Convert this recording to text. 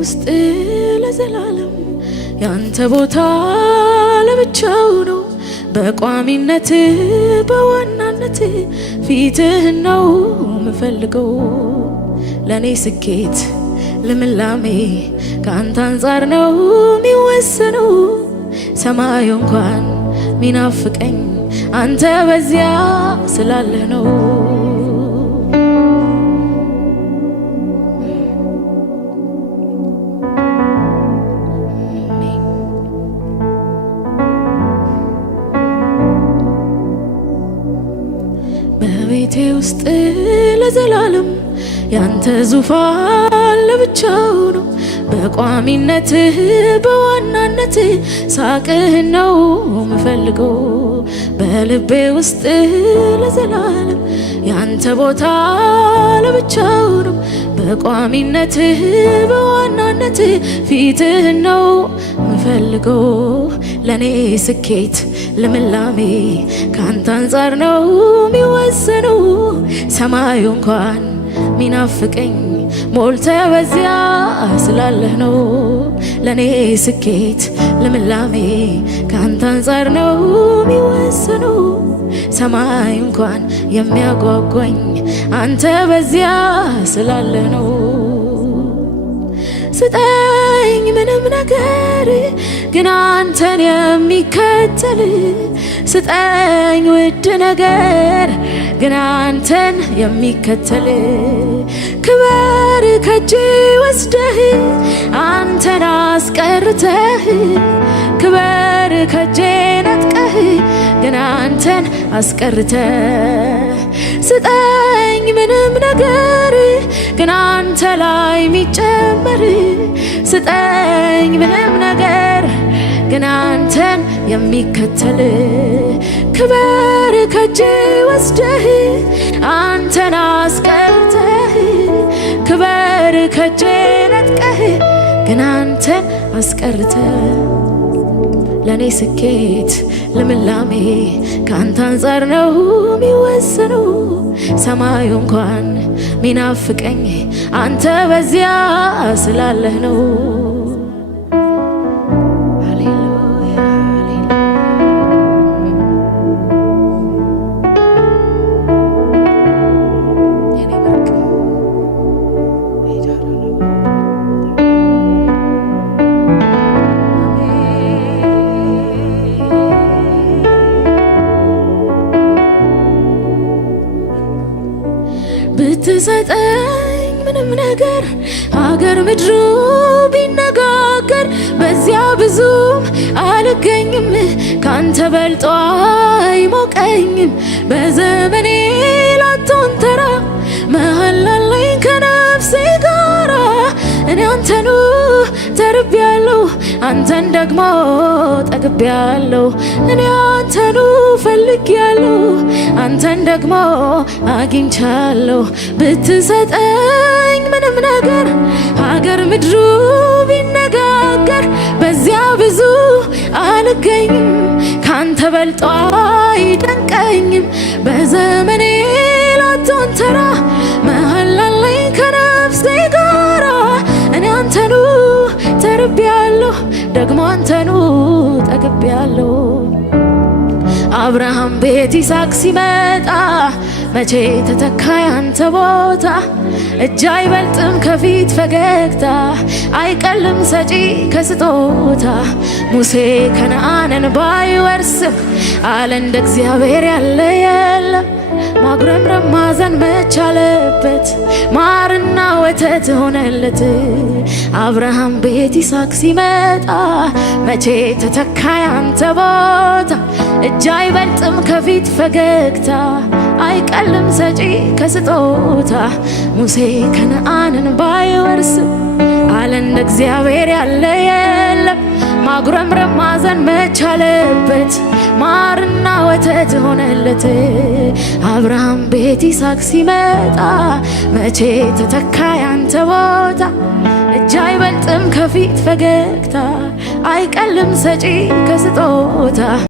ውስጥ ለዘላለም ያንተ ቦታ ለብቻው ነው። በቋሚነት በዋናነት ፊትህን ነው ምፈልገው። ለኔ ስኬት ልምላሜ ካንተ አንጻር ነው ሚወሰነው። ሰማዩ እንኳን ሚናፍቀኝ አንተ በዚያ ስላለህ ነው። በቤቴ ውስጥ ለዘላለም ያንተ ዙፋን ለብቻው ነው። በቋሚነት በዋናነት ሳቅህን ነው ምፈልገው። በልቤ ውስጥ ለዘላለም ያንተ ቦታ ለብቻው ነው። በቋሚነት በዋናነት ፊትህን ነው ምፈልገው። ለኔ ስኬት ልምላሜ ካንተ አንጻር ነው ሚወሰነው። ሰማዩ እንኳን ሚናፍቀኝ ሞልተ በዚያ ስላለህ ነው። ለኔ ስኬት ልምላሜ ካንተ አንጻር ነው ሚወሰነው። ሰማይ እንኳን የሚያጓጓኝ አንተ በዚያ ስላለህ ነው። ስጠኝ ምንም ነገር ግን አንተን የሚከተል፣ ስጠኝ ውድ ነገር ግን አንተን የሚከተል። ክበር ከጄ ወስደህ አንተን አስቀርተህ፣ ክበር ከጄ ነጥቀህ ግን አንተን አስቀርተህ። ስጠኝ ምንም ነገር ግን አንተ ላይ ሚጨመር፣ ስጠኝ ምንም ነገር ግን አንተን የሚከተል። ክበር ከጄ ወስደህ አንተን አስቀርተህ፣ ክበር ከጄ ነጥቀህ ግን አንተን አስቀርተህ። ለኔ ስኬት ልምላሜ ካንተ አንጻር ነው ሚወሰነው። ሰማዩ እንኳን ሚናፍቀኝ አንተ በዚያ ስላለህ ነው። ብትሰጠኝ ምንም ነገር ሀገር ምድሩ ቢነጋገር፣ በዚያ ብዙም አልገኝም ካንተ በልጦ አይሞቀኝም። በዘመኔ ላትሆን ተራ መሀል አለኝ ከነፍሴ ጋራ። እኔ አንተኑ ተርቤያለሁ አንተን ደግሞ ጠግቤያለሁ። እኔ አንተኑ ፈልጌያለሁ አንተን ደግሞ አግኝቻለሁ። ብትሰጠኝ ምንም ነገር ሀገር ምድሩ ቢነጋገር፣ በዚያ ብዙ አልገኝም ካንተ በልጦ አይደንቀኝም። በዘመኔ ላትሆን ተራ መሀል አለኝ ከነፍሴ ጋራ። እኔ አንተኑ ተርቤያለሁ ደግሞ አንተኑ ጠግቤያለሁ። አብርሃም ቤት ይስሐቅ ሲመጣ መቼ ተተካ ያንተ ቦታ? እጅ አይበልጥም ከፊት ፈገግታ፣ አይቀልም ሰጪ ከስጦታ። ሙሴ ከነዓንን ባይወርስም አለ እንደ እግዚአብሔር ያለ የለም። ማጉረምረም ማዘን መቻለበት ማርና ወተት ሆነለት። አብርሃም ቤት ይስሐቅ ሲመጣ መቼ ተተካ ያንተ ቦታ? እጅ አይበልጥም ከፊት ፈገግታ፣ አይቀልም ሰጪ ከስጦታ። ሙሴ ከነዓንን ባይወርስም አለ እንደ እግዚአብሔር ያለ የለም። ማጉረምረም ማዘን መቻለበት ማርና ወተት ሆነለት። አብርሃም ቤት ይስሐቅ ሲመጣ መቼ ተተካ ያንተ ቦታ? እጅ አይበልጥም ከፊት ፈገግታ፣ አይቀልም ሰጪ ከስጦታ።